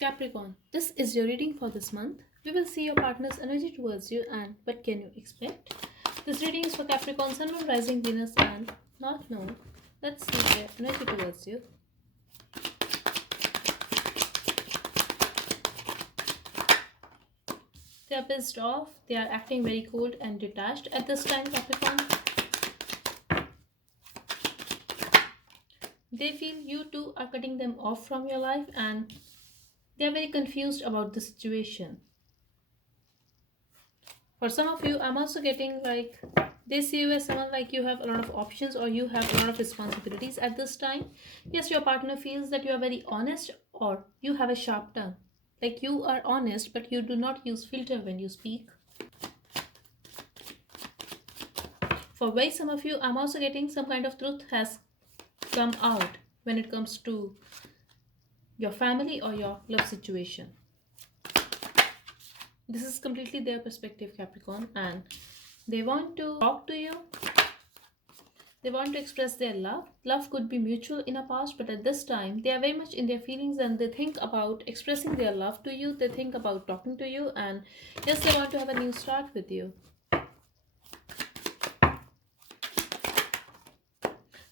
Capricorn, this is your reading for this month. We will see your partner's energy towards you and what can you expect. This reading is for Capricorn, Sun, Moon, Rising, Venus, and North Node. Let's see their energy towards you. They are pissed off. They are acting very cold and detached at this time, Capricorn. They feel you two are cutting them off from your life and they are very confused about the situation. For some of you, I'm also getting like they see you as someone like you have a lot of options or you have a lot of responsibilities at this time. Yes, your partner feels that you are very honest or you have a sharp tongue. Like you are honest, but you do not use filter when you speak. For very some of you, I'm also getting some kind of truth has come out when it comes to your family or your love situation. This is completely their perspective, Capricorn, and they want to talk to you. They want to express their love. Love could be mutual in a past, but at this time, they are very much in their feelings and they think about expressing their love to you. They think about talking to you, and yes, they want to have a new start with you.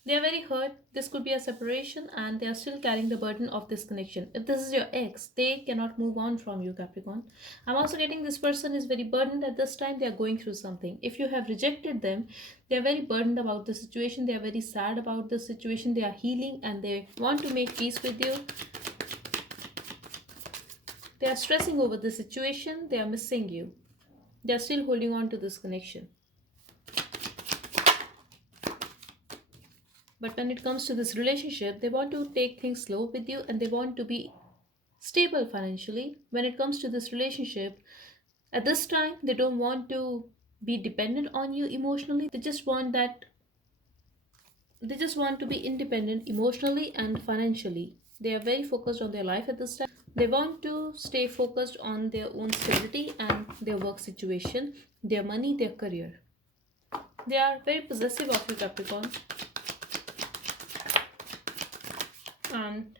They are very hurt. This could be a separation and they are still carrying the burden of this connection. If this is your ex, they cannot move on from you, Capricorn. I'm also getting this person is very burdened at this time. They are going through something. If you have rejected them, they are very burdened about the situation. They are very sad about the situation. They are healing and they want to make peace with you. They are stressing over the situation. They are missing you. They are still holding on to this connection. But when it comes to this relationship, they want to take things slow with you and they want to be stable financially. When it comes to this relationship, at this time, they don't want to be dependent on you emotionally. They just want to be independent emotionally and financially. They are very focused on their life at this time. They want to stay focused on their own stability and their work situation, their money, their career. They are very possessive of you, Capricorn. And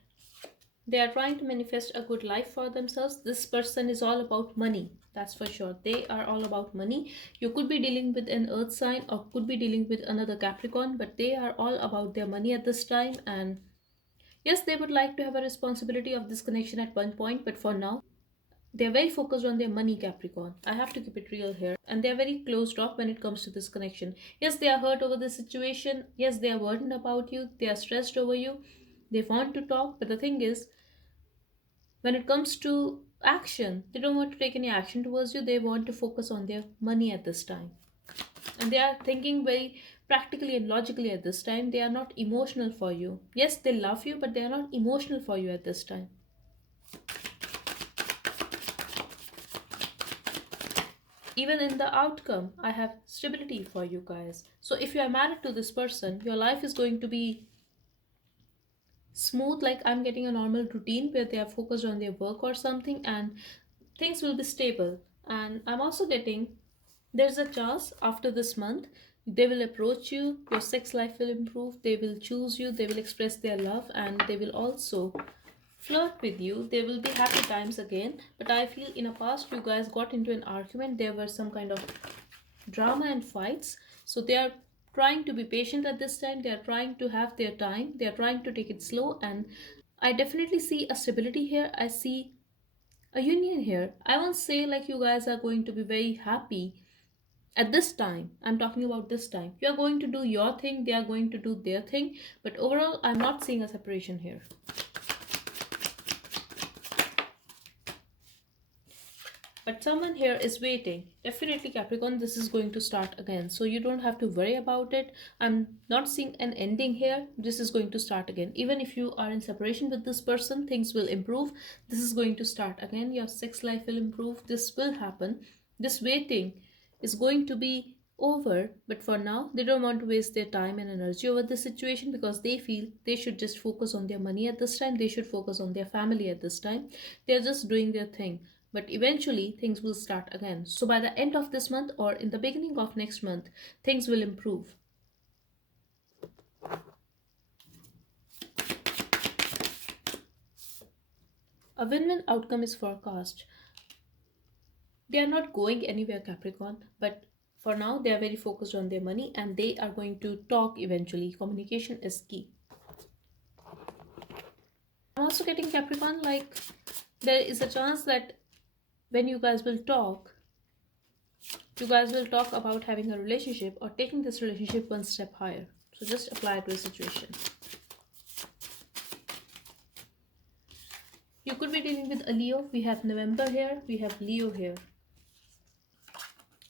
they are trying to manifest a good life for themselves. This person is all about money, that's for sure. They are all about money. You could be dealing with an earth sign or could be dealing with another Capricorn, but they are all about their money at this time. And yes, they would like to have a responsibility of this connection at one point, but for now they're very focused on their money, Capricorn. I have to keep it real here. And they're very closed off when it comes to this connection. Yes, they are hurt over the situation. Yes, they are worried about you. They are stressed over you. They want to talk, but the thing is, when it comes to action, they don't want to take any action towards you. They want to focus on their money at this time. And they are thinking very practically and logically at this time. They are not emotional for you. Yes, they love you, but they are not emotional for you at this time. Even in the outcome, I have stability for you guys. So if you are married to this person, your life is going to be smooth. Like I'm getting a normal routine where they are focused on their work or something and things will be stable. And I'm also getting there's a chance after this month they will approach you, your sex life will improve, they will choose you, they will express their love, and they will also flirt with you. There will be happy times again. But I feel in a past you guys got into an argument, there were some kind of drama and fights. So they are trying to be patient at this time. They are trying to have their time. They are trying to take it slow. And I definitely see a stability here. I see a union here. I won't say like you guys are going to be very happy at this time. I'm talking about this time. You are going to do your thing. They are going to do their thing. But overall, I'm not seeing a separation here. But someone here is waiting. Definitely, Capricorn, this is going to start again. So you don't have to worry about it. I'm not seeing an ending here. This is going to start again. Even if you are in separation with this person, things will improve. This is going to start again. Your sex life will improve. This will happen. This waiting is going to be over. But for now, they don't want to waste their time and energy over this situation because they feel they should just focus on their money at this time. They should focus on their family at this time. They're just doing their thing, but eventually things will start again. So by the end of this month or in the beginning of next month, things will improve. A win-win outcome is forecast. They are not going anywhere, Capricorn, but for now they are very focused on their money and they are going to talk eventually. Communication is key. I'm also getting, Capricorn, like there is a chance that when you guys will talk about having a relationship or taking this relationship one step higher. So just apply it to a situation. You could be dealing with a Leo. We have November here, we have Leo here.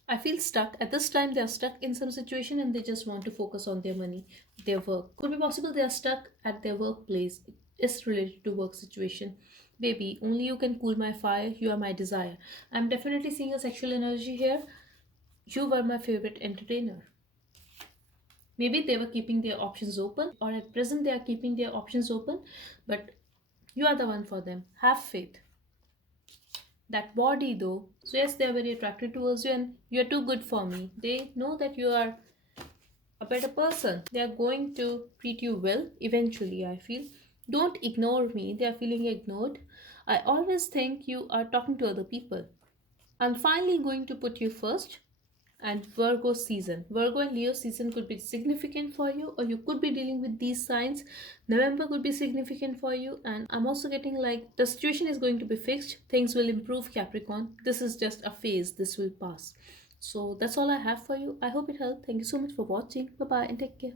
I feel stuck. At this time, they are stuck in some situation and they just want to focus on their money, their work. Could be possible they are stuck at their workplace. It's related to work situation. Baby, only you can cool my fire. You are my desire. I'm definitely seeing a sexual energy here. You were my favorite entertainer. Maybe they were keeping their options open, or at present they are keeping their options open, but you are the one for them. Have faith. That body though, so yes, they are very attracted towards you and you are too good for me. They know that you are a better person. They are going to treat you well eventually, I feel. Don't ignore me. They are feeling ignored. I always think you are talking to other people. I'm finally going to put you first. And Virgo season. Virgo and Leo season could be significant for you, or you could be dealing with these signs. November could be significant for you, and I'm also getting like the situation is going to be fixed. Things will improve, Capricorn. This is just a phase, this will pass. So that's all I have for you. I hope it helped. Thank you so much for watching. Bye bye and take care.